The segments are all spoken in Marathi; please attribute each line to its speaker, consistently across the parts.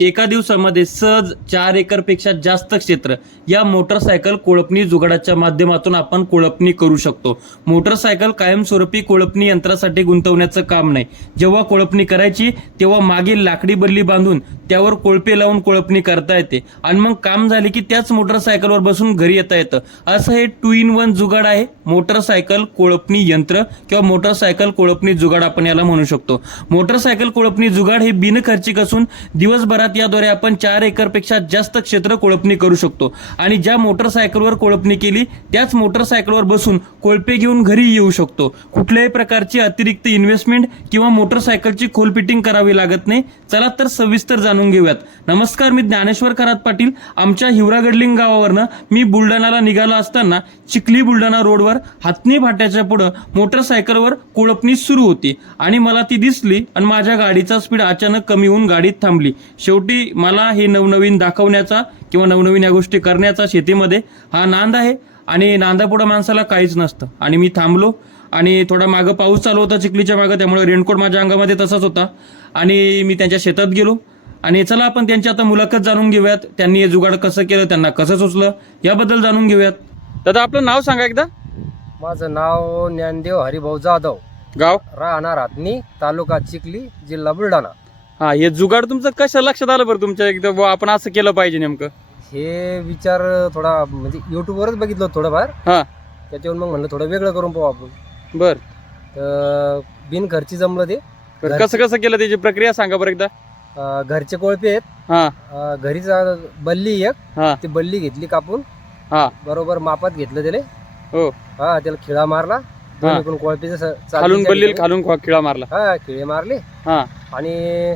Speaker 1: एका दिवसामध्ये सहज चार एकरपेक्षा जास्त क्षेत्र या मोटरसायकल कोळपणी जुगाडाच्या माध्यमातून आपण कोळपणी करू शकतो. मोटरसायकल कायमस्वरूपी कोळपणी यंत्रासाठी गुंतवण्याचं काम नाही. जेव्हा कोळपणी करायची तेव्हा मागे लाकडी बल्ली बांधून त्यावर कोळपे लावून कोळपणी करता येते. आणि मग काम झाले की त्याच मोटरसायकलवर बसून घरी येता येतं. असं हे टू इन वन जुगाड आहे. मोटरसायकल कोळपणी यंत्र किंवा मोटरसायकल कोळपणी जुगाड आपण याला म्हणू शकतो. मोटरसायकल कोळपणी जुगाड हे बिनखर्चिक असून दिवसभरात याद्वारे आपण चार एकरपेक्षा जास्त क्षेत्र कोळपणी करू शकतो. आणि ज्या मोटरसायकलवर कोळपणी केली त्याच मोटरसायकलवर बसून कोळपे घेऊन घरी येऊ शकतो. कुठल्याही प्रकारची अतिरिक्त इन्व्हेस्टमेंट किंवा मोटरसायकलची खोलपिटिंग करावी लागत नाही. चला तर सविस्तर जाणून घेऊयात. नमस्कार मी ज्ञानेश्वर खरात पाटील. आमच्या हिवरागडलिंग गावावरनं मी बुलढाण्याला निघालो असताना चिखली बुलढाणा रोडवर हातनी भाट्याच्या पुढं मोटरसायकलवर कुळपणी सुरू होती. आणि मला ती दिसली आणि माझ्या गाडीचा स्पीड अचानक कमी होऊन गाडीत थांबली. शेवटी मला हे नवनवीन दाखवण्याचा किंवा नवनवीन या गोष्टी करण्याचा शेतीमध्ये हा नांद आहे. आणि नांदापुढं माणसाला काहीच नसतं. आणि मी थांबलो. आणि थोडा मागं पाऊस चालू होता चिखलीच्या मागं त्यामुळे रेनकोट माझ्या अंगामध्ये तसाच होता. आणि मी त्यांच्या शेतात गेलो. आणि चला आपण त्यांची आता मुलाखत जाणून घेऊयात. त्यांनी हे जुगाड कसं केलं त्यांना कसं सुचलं याबद्दल जाणून घेऊयात. दादा आपलं नाव सांगा एकदा.
Speaker 2: माझं नाव ज्ञानदेव हरिभाऊ जाधव.
Speaker 1: गाव?
Speaker 2: राहणार हातनी तालुका चिखली जिल्हा बुलढाणा.
Speaker 1: हा हे जुगाड तुमचं कसं लक्षात आलं बरं तुमच्या एकदम बुवा, आपण असं केलं पाहिजे नेमकं?
Speaker 2: हे विचार थोडा म्हणजे युट्यूबवरच बघितलं होतं थोडंफार.
Speaker 1: हा.
Speaker 2: त्याच्यावर मग म्हणलं थोडं वेगळं करून पाहू आपण.
Speaker 1: बर.
Speaker 2: तर बिनखर्ची जमलं ते.
Speaker 1: कसं कसं केलं त्याची प्रक्रिया सांगा बरं एकदा.
Speaker 2: अं, घरचे कोळपे आहेत.
Speaker 1: हा.
Speaker 2: अं, घरीच बल्ली एक.
Speaker 1: हा.
Speaker 2: ती बल्ली घेतली कापून.
Speaker 1: हा.
Speaker 2: बरोबर मापात घेतलं त्याला.
Speaker 1: हो.
Speaker 2: हा त्याला खिळा मारला. दोन्हीकडून कोळपे जसं
Speaker 1: खालून बल्लील. खालून खो- खिळा मारला.
Speaker 2: हा खिळे मारले.
Speaker 1: हा.
Speaker 2: आणि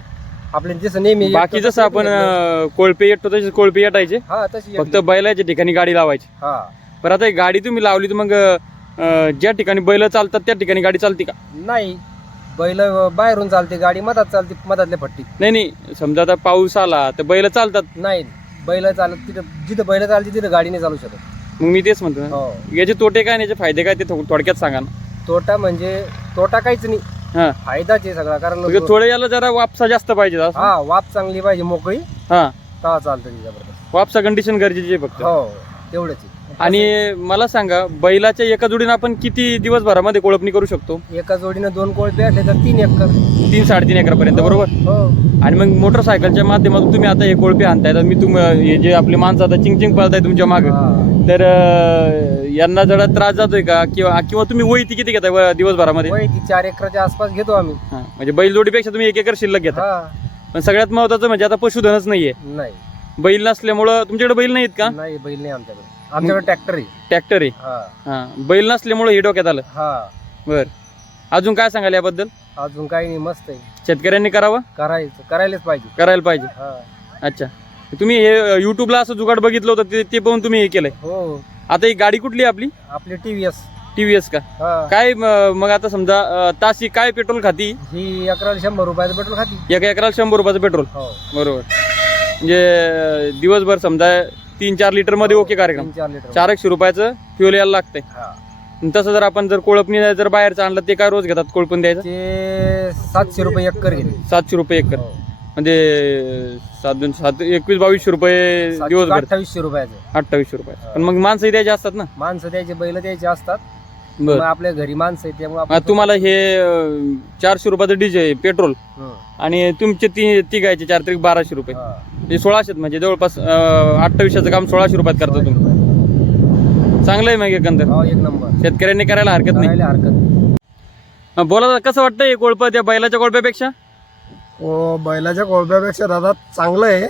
Speaker 2: आपले जसं नेहमी
Speaker 1: बाकी जसं आपण अं, कोळपे येतो तसे कोळपे येटायचे.
Speaker 2: हा तशी
Speaker 1: फक्त बैलाच्या ठिकाणी गाडी लावायची.
Speaker 2: हा.
Speaker 1: पण आता ही गाडी तुम्ही लावली तर मग अं, ज्या ठिकाणी बैल चालतात त्या ठिकाणी गाडी चालते का?
Speaker 2: नाही. बैल बाहेरून चालते गाडी मधात चालते मधातल्या पट्टी
Speaker 1: नाही नाही. समजा आता पाऊस आला तर बैल चालतात.
Speaker 2: नाही. बैल चालत तिथं जिथं बैल चालते तिथं गाडी नाही चालू शकत.
Speaker 1: मग मी तेच म्हणतो ना.
Speaker 2: हो.
Speaker 1: याचे तोटे काय आणि याचे फायदे काय ते थो- थोडक्यात सांगा ना.
Speaker 2: तोटा म्हणजे तोटा काहीच नाही.
Speaker 1: हा.
Speaker 2: फायदाच आहे सगळा कारण
Speaker 1: म्हणजे थोडं याला जरा वापसा जास्त पाहिजे असं.
Speaker 2: हा वाप चांगली पाहिजे मोकळी.
Speaker 1: हा.
Speaker 2: तवा चालतं ती जबरदस्त
Speaker 1: वापसा कंडिशन गरजेची आहे फक्त.
Speaker 2: हो तेवढंच आहे.
Speaker 1: आणि मला सांगा बैलाच्या एका जोडीनं आपण किती दिवसभरामध्ये कोळपणी करू शकतो?
Speaker 2: एका जोडीनं दोन कोळपे असले तर तीन एकर.
Speaker 1: तीन साडेतीन एकरापर्यंत बरोबर?
Speaker 2: हो.
Speaker 1: आणि मग मोटरसायकलच्या माध्यमातून तुम्ही आता हे कोळपे आणताय तर मी तुम हे जे आपले माणसं आता चिंग पळताय तुमच्या मागे
Speaker 2: हा.
Speaker 1: तर अं, यांना जरा त्रास जातोय का? किंवा किंवा तुम्ही वैती किती घेताय व- दिवसभरामध्ये?
Speaker 2: ती चार एकराच्या आसपास घेतो आम्ही.
Speaker 1: हा, म्हणजे बैलजोडीपेक्षा तुम्ही एक एकर शिल्लक घेता.
Speaker 2: हा.
Speaker 1: पण सगळ्यात महत्वाचं म्हणजे आता पशुधनच नाहीये.
Speaker 2: नाही.
Speaker 1: बैल नसल्यामुळं तुमच्याकडे बैल नाहीत का?
Speaker 2: नाही बैल नाही आमच्याकडे. आमच्याकडे ट्रॅक्टर आहे.
Speaker 1: ट्रॅक्टर आहे?
Speaker 2: हा.
Speaker 1: हा. बैल नसल्यामुळं हे डोक्यात आलं?
Speaker 2: हा.
Speaker 1: बर. अजून काय सांगाल याबद्दल?
Speaker 2: अजून काही नाही मस्त आहे.
Speaker 1: शेतकऱ्यांनी करावं?
Speaker 2: करायचं करायलाच पाहिजे.
Speaker 1: करायला पाहिजे.
Speaker 2: हा.
Speaker 1: अच्छा. तुम्ही हे युट्यूबला असं जुगाड बघितलं होतं ते ते पाहून तुम्ही हे केलंय?
Speaker 2: हो.
Speaker 1: आता ही गाडी कुठली आहे आपली?
Speaker 2: आपली टी व्ही एस
Speaker 1: टीव्हीएस का?
Speaker 2: हा.
Speaker 1: काय म- मग आता समजा अं, ताशी काय पेट्रोल खाती?
Speaker 2: ही अकराला शंभर रुपयाचं पेट्रोल खाती.
Speaker 1: एका एकराला शंभर रुपयाचं पेट्रोल.
Speaker 2: हो.
Speaker 1: बरोबर. म्हणजे दिवसभर समजा तीन चार लिटरमध्ये ओके कार्यक्रम.
Speaker 2: तीन चार लिटर
Speaker 1: चार एकशे रुपयाचं फ्युल यायला लागतंय.
Speaker 2: हा.
Speaker 1: आणि तसं जर आपण जर कोळपणी जर बाहेरचं आणलं ते काय रोज घेतात कोळपण द्यायचं?
Speaker 2: ते सातशे रुपये एकर
Speaker 1: सातशे रुपये एकर.
Speaker 2: हो.
Speaker 1: म्हणजे सात दोन सात एकवीस बावीसशे रुपये
Speaker 2: सातशे-
Speaker 1: दिवसभर.
Speaker 2: अठ्ठावीसशे रुपयाचं.
Speaker 1: अठ्ठावीसशे रुपये. पण मग माणसं द्यायचे असतात ना?
Speaker 2: माणसं द्यायचे बैल द्यायचे असतात. मग
Speaker 1: बरं
Speaker 2: आपल्या घरी माणसं आहेत त्यामुळे
Speaker 1: तुम्हाला हे अं, चारशे रुपयाचं डीजे पेट्रोल.
Speaker 2: हं.
Speaker 1: आणि तुमचे ती तिघायचे चार तरी बाराशे रुपये.
Speaker 2: हा.
Speaker 1: हे सोळाशे म्हणजे जवळपास अठ्ठावीसशेचं काम सोळाशे रुपयात करता तुम्ही. चांगलं आहे मग एकंदर.
Speaker 2: हो एक नंबर.
Speaker 1: शेतकऱ्यांनी करायला हरकत नाही.
Speaker 2: हरकत
Speaker 1: बोला दादा, कसं वाटतं हे कोळप त्या बैलाच्या कोळप्यापेक्षा?
Speaker 3: हो बैलाच्या कोळप्यापेक्षा दादा चांगलं आहे.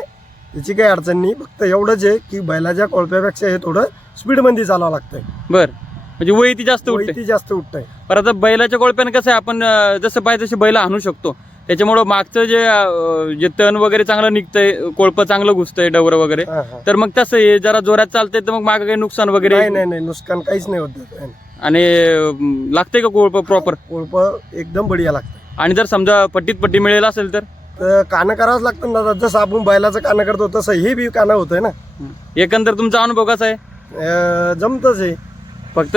Speaker 3: त्याची काही अडचण नाही. फक्त एवढंच आहे की बैलाच्या कोळप्यापेक्षा हे थोडं स्पीडमध्ये चालावं लागतंय.
Speaker 1: बर. म्हणजे वय ती जास्त उठते
Speaker 3: वैती जास्त उठतंय.
Speaker 1: पर आता बैलाच्या कोळप्यानं कसं आहे आपण जसं पाहिजे तसे बैल आणू शकतो. त्याच्यामुळं मागचं जे अं, जे तण वगैरे चांगलं निघतंय कोळप चांगलं घुसतंय डवर वगैरे
Speaker 3: हा, हा.
Speaker 1: तर मग तसं हे जरा जोरात चालतंय तर मग मागं काही नुकसान वगैरे
Speaker 3: नाही नाही नाही नुकसान काहीच नाही होत.
Speaker 1: आणि अं, लागतंय का कोळप प्रॉपर
Speaker 3: कोळप एकदम बढिया लागतं
Speaker 1: आणि जर समजा पट्टीत पट्टी मिळेल असेल तर?
Speaker 3: तर कानं करावंच लागतं ना दादा. जसं आपण बैलाचं कानं करतो तसं हे बी कानं होतंय ना.
Speaker 1: एकंदर तुमचा अनुभव कसा आहे?
Speaker 3: अं, जमतच आहे.
Speaker 1: फक्त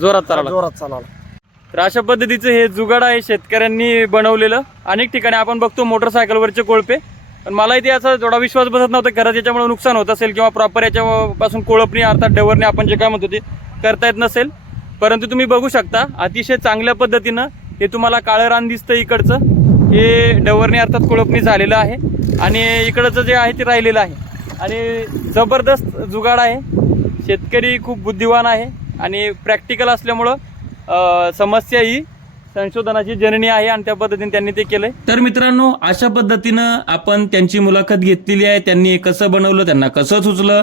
Speaker 1: जोरात चालला
Speaker 3: जोरात चालावं
Speaker 1: तर अशा पद्धतीचं हे जुगाड आहे शेतकऱ्यांनी बनवलेलं. अनेक ठिकाणी आपण बघतो मोटरसायकलवरचे कोळपे. पण मलाही ते असा थोडा विश्वास बसत नव्हता खरंच याच्यामुळे नुकसान होत असेल किंवा प्रॉपर याच्यापासून कोळपणी अर्थात डवरणी आपण जे काय म्हणतो ते करता येत नसेल. परंतु तुम्ही बघू शकता अतिशय चांगल्या पद्धतीनं हे तुम्हाला काळं रान दिसतं इकडचं. हे डवरणी अर्थात कोळपणी झालेलं आहे आणि इकडचं जे आहे ते राहिलेलं आहे. आणि जबरदस्त जुगाड आहे. शेतकरी खूप बुद्धिवान आहे आणि प्रॅक्टिकल असल्यामुळं समस्या ही संशोधनाची जननी आहे आणि त्या पद्धतीने त्यांनी ते केलंय. तर मित्रांनो अशा पद्धतीनं आपण त्यांची मुलाखत घेतलेली आहे. त्यांनी कसं बनवलं त्यांना कसं सुचलं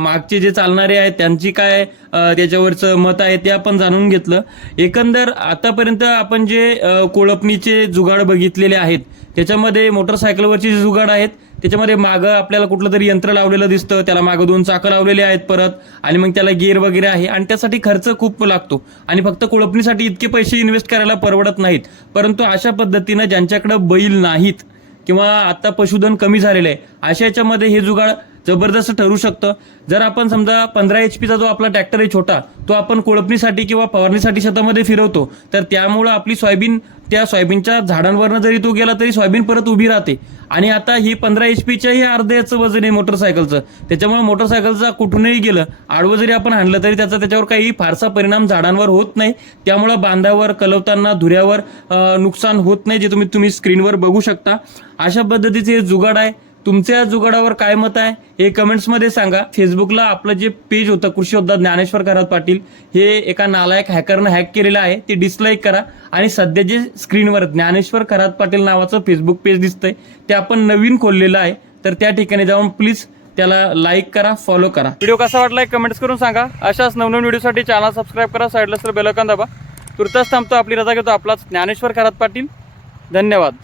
Speaker 1: मागचे जे चालणारे आहेत त्यांची काय त्याच्यावरचं मत आहे ते आपण जाणून घेतलं. एकंदर आतापर्यंत आपण जे कोळपणीचे जुगाड बघितलेले आहेत त्याच्यामध्ये मोटरसायकलवरचे जे जुगाड आहेत त्याच्यामध्ये मागं आपल्याला कुठलं तरी यंत्र लावलेलं दिसतं त्याला मागं दोन चाकं लावलेले आहेत परत आणि मग त्याला गिअर वगैरे आहे आणि त्यासाठी खर्च खूप लागतो. आणि फक्त कुळपणीसाठी इतके पैसे इन्व्हेस्ट करायला परवडत नाहीत. परंतु अशा पद्धतीनं ज्यांच्याकडे बैल नाहीत किंवा आता पशुधन कमी झालेलं आहे अशा याच्यामध्ये हे जुगाड जबरदस्त ठरू शकतं. जर आपण समजा पंधरा एच पीचा जो आपला ट्रॅक्टर आहे छोटा तो आपण कोळपणीसाठी किंवा फवारणीसाठी शेतामध्ये फिरवतो तर त्यामुळं आपली सोयाबीन त्या सोयाबीनच्या झाडांवरनं जरी तो गेला तरी सोयाबीन परत उभी राहते. आणि आता ही पंधरा एच पीच्याही अर्ध्याचं वजन आहे मोटरसायकलचं. त्याच्यामुळे मोटरसायकलचा कुठूनही गेलं आडवं जरी आपण आणलं तरी त्याचा त्याच्यावर काही फारसा परिणाम झाडांवर होत नाही. त्यामुळं बांधावर कलवताना धुऱ्यावर नुकसान होत नाही जे तुम्ही तुम्ही स्क्रीनवर बघू शकता. अशा पद्धतीचे हे जुगाड आहे. तुमच्या या जुगाडावर काय मत आहे हे कमेंट्समध्ये सांगा. फेसबुकला आपलं जे पेज होतं कृषी योद्धा ज्ञानेश्वर खरात पाटील हे एका नालायक हॅकरनं हॅक केलेलं आहे. ते डिसलाईक करा. आणि सध्या जे स्क्रीनवर ज्ञानेश्वर खरात पाटील नावाचं फेसबुक पेज दिसतंय ते आपण नवीन खोललेलं आहे. तर त्या ठिकाणी जाऊन प्लीज त्याला लाईक करा फॉलो करा. व्हिडिओ कसा वाटला कमेंट्स करून सांगा. अशाच नवनवीन व्हिडिओसाठी चॅनल सबस्क्राईब करा साईडला सर बेलकन दाबा. तुर्तास थांबतो आपली रजा घेतो आपलाच ज्ञानेश्वर खरात पाटील. धन्यवाद.